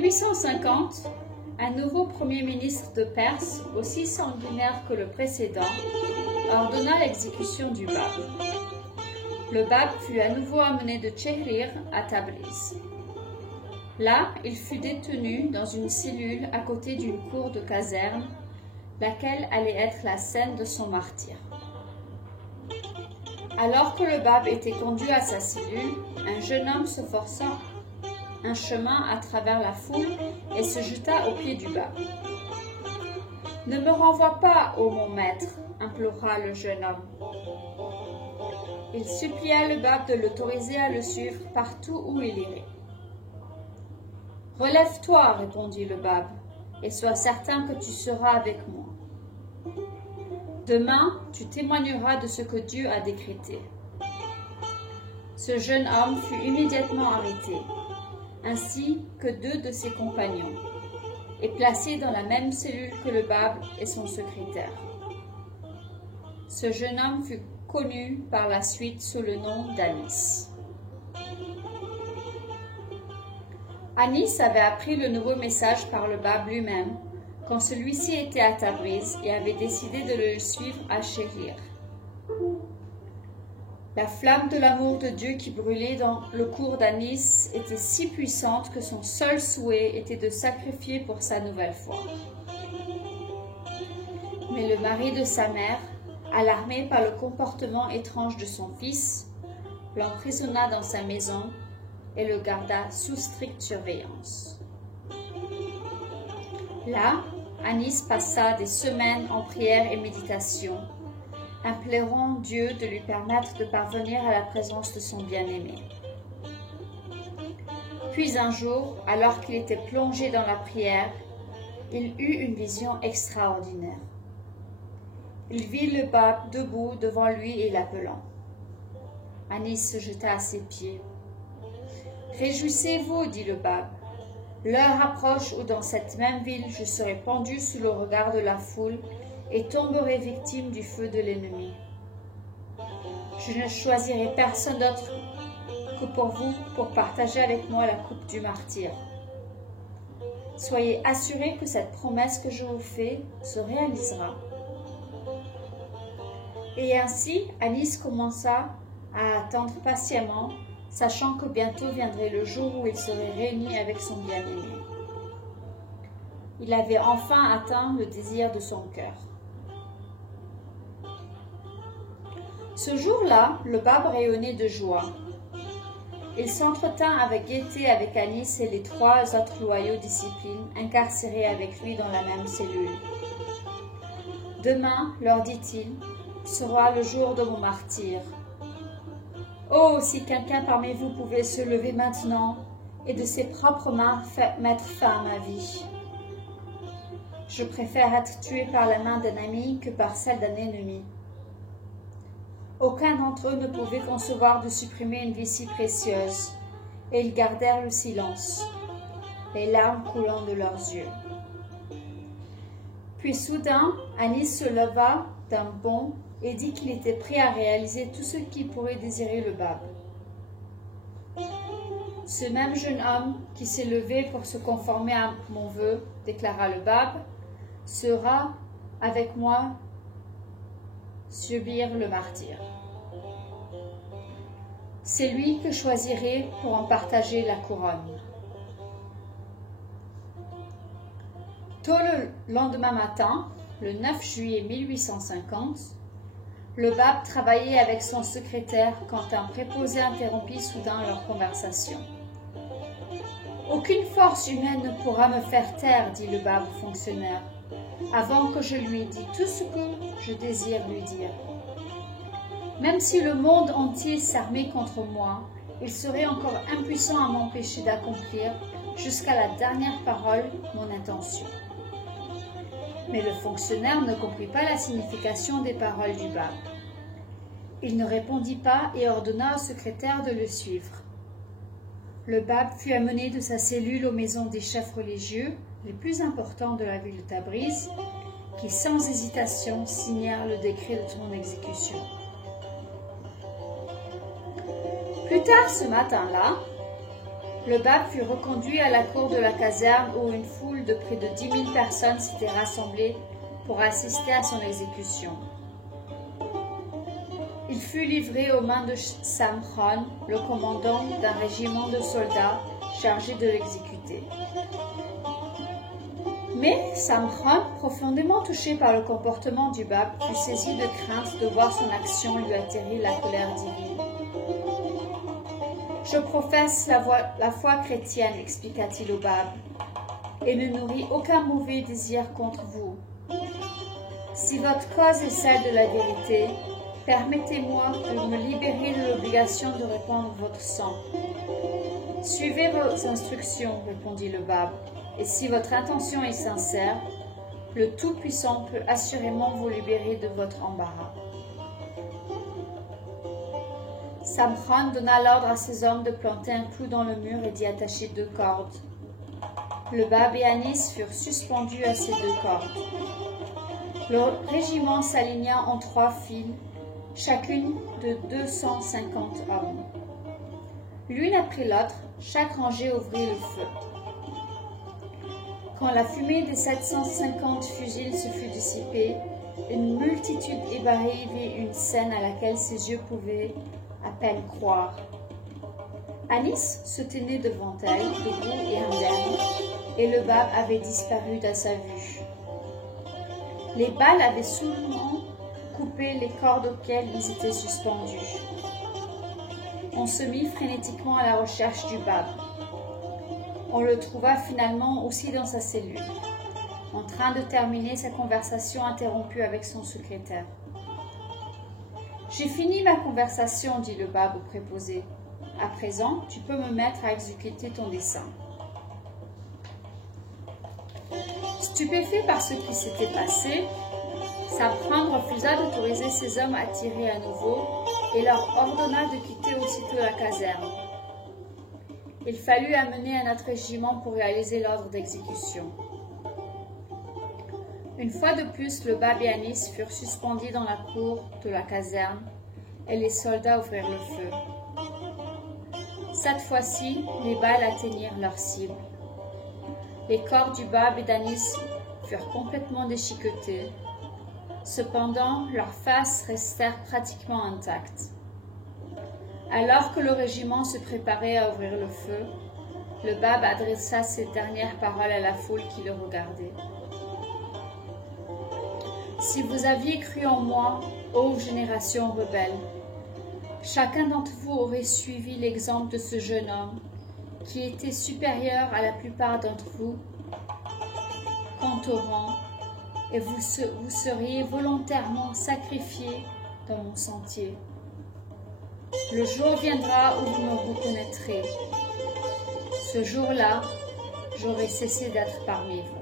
1850, un nouveau premier ministre de Perse, aussi sanguinaire que le précédent, ordonna l'exécution du Bab. Le Bab fut à nouveau amené de Chehrir à Tabriz. Là, il fut détenu dans une cellule à côté d'une cour de caserne, laquelle allait être la scène de son martyre. Alors que le Bab était conduit à sa cellule, un jeune homme se força un chemin à travers la foule et se jeta aux pieds du Bab. « Ne me renvoie pas, ô mon maître, » implora le jeune homme. Il supplia le Bab de l'autoriser à le suivre partout où il irait. « Relève-toi, répondit le Bab, et sois certain que tu seras avec moi. Demain, tu témoigneras de ce que Dieu a décrété. » Ce jeune homme fut immédiatement arrêté, ainsi que 2 de ses compagnons, et placé dans la même cellule que le Bab et son secrétaire. Ce jeune homme fut connu par la suite sous le nom d'Anis. Anis avait appris le nouveau message par le Bab lui-même, quand celui-ci était à Tabriz et avait décidé de le suivre à Chehrir. La flamme de l'amour de Dieu qui brûlait dans le cours d'Anis était si puissante que son seul souhait était de sacrifier pour sa nouvelle foi. Mais le mari de sa mère, alarmé par le comportement étrange de son fils, l'emprisonna dans sa maison et le garda sous stricte surveillance. Là, Anis passa des semaines en prière et méditation, implorant Dieu de lui permettre de parvenir à la présence de son bien-aimé. Puis un jour, alors qu'il était plongé dans la prière, il eut une vision extraordinaire. Il vit le Bab debout devant lui et l'appelant. Anis se jeta à ses pieds. « Réjouissez-vous, dit le Bab. L'heure approche où dans cette même ville je serai pendu sous le regard de la foule et tomberai victime du feu de l'ennemi. Je ne choisirai personne d'autre que pour vous pour partager avec moi la coupe du martyre. Soyez assurés que cette promesse que je vous fais se réalisera. » Et ainsi, Anis commença à attendre patiemment, sachant que bientôt viendrait le jour où il serait réuni avec son bien-aimé. Il avait enfin atteint le désir de son cœur. Ce jour-là, le Bab rayonnait de joie. Il s'entretint avec gaieté avec Anis et les 3 autres loyaux disciples incarcérés avec lui dans la même cellule. « Demain, leur dit-il, sera le jour de mon martyre. Oh, si quelqu'un parmi vous pouvait se lever maintenant et de ses propres mains mettre fin à ma vie. Je préfère être tué par la main d'un ami que par celle d'un ennemi. » Aucun d'entre eux ne pouvait concevoir de supprimer une vie si précieuse, et ils gardèrent le silence, les larmes coulant de leurs yeux. Puis soudain, Anis se leva d'un bond et dit qu'il était prêt à réaliser tout ce qu'il pourrait désirer le Bab. Ce même jeune homme qui s'est levé pour se conformer à mon vœu, déclara le Bab, sera avec moi subir le martyre. C'est lui que je choisirai pour en partager la couronne. Tôt le lendemain matin, le 9 juillet 1850, le Bab travaillait avec son secrétaire quand un préposé interrompit soudain leur conversation. « Aucune force humaine ne pourra me faire taire, dit le Bab au fonctionnaire, avant que je lui dise tout ce que je désire lui dire. Même si le monde entier s'armait contre moi, il serait encore impuissant à m'empêcher d'accomplir, jusqu'à la dernière parole, mon intention. » Mais le fonctionnaire ne comprit pas la signification des paroles du Bab. Il ne répondit pas et ordonna au secrétaire de le suivre. Le Bab fut amené de sa cellule aux maisons des chefs religieux, les plus importants de la ville de Tabriz, qui sans hésitation signèrent le décret de son exécution. Plus tard ce matin-là, Le Bab fut reconduit à la cour de la caserne où une foule de près de 10 000 personnes s'était rassemblée pour assister à son exécution. Il fut livré aux mains de Samkhon, le commandant d'un régiment de soldats chargé de l'exécuter. Mais Samkhon, profondément touché par le comportement du Bab, fut saisi de crainte de voir son action lui atterrir la colère divine. « Je professe la foi chrétienne, expliqua-t-il au Bab, et ne nourris aucun mauvais désir contre vous. Si votre cause est celle de la vérité, permettez-moi de me libérer de l'obligation de répandre votre sang. » « Suivez vos instructions, répondit le Bab, et si votre intention est sincère, le Tout-Puissant peut assurément vous libérer de votre embarras. Samkhon donna l'ordre à ses hommes de planter un clou dans le mur et d'y attacher 2 cordes. Le Bab et Anis furent suspendus à ces 2 cordes. Le régiment s'aligna en 3 files, chacune de 250 hommes. L'une après l'autre, chaque rangée ouvrit le feu. Quand la fumée des 750 fusils se fut dissipée, une multitude ébarrée vit une scène à laquelle ses yeux pouvaient à peine croire. Anis se tenait devant elle, debout et indemne, et le Bab avait disparu de sa vue. Les balles avaient soudainement coupé les cordes auxquelles ils étaient suspendus. On se mit frénétiquement à la recherche du Bab. On le trouva finalement aussi dans sa cellule, en train de terminer sa conversation interrompue avec son secrétaire. « J'ai fini ma conversation, dit le Bab au préposé. À présent, tu peux me mettre à exécuter ton dessein. » Stupéfait par ce qui s'était passé, Samkhon refusa d'autoriser ses hommes à tirer à nouveau et leur ordonna de quitter aussitôt la caserne. Il fallut amener un autre régiment pour réaliser l'ordre d'exécution. Une fois de plus, le Bab et Anis furent suspendus dans la cour de la caserne et les soldats ouvrirent le feu. Cette fois-ci, les balles atteignirent leur cible. Les corps du Bab et d'Anis furent complètement déchiquetés. Cependant, leurs faces restèrent pratiquement intactes. Alors que le régiment se préparait à ouvrir le feu, le Bab adressa ses dernières paroles à la foule qui le regardait. « Si vous aviez cru en moi, ô génération rebelle, chacun d'entre vous aurait suivi l'exemple de ce jeune homme, qui était supérieur à la plupart d'entre vous quant au rang, et vous seriez volontairement sacrifiés dans mon sentier. Le jour viendra où vous me reconnaîtrez. Ce jour-là, j'aurai cessé d'être parmi vous. »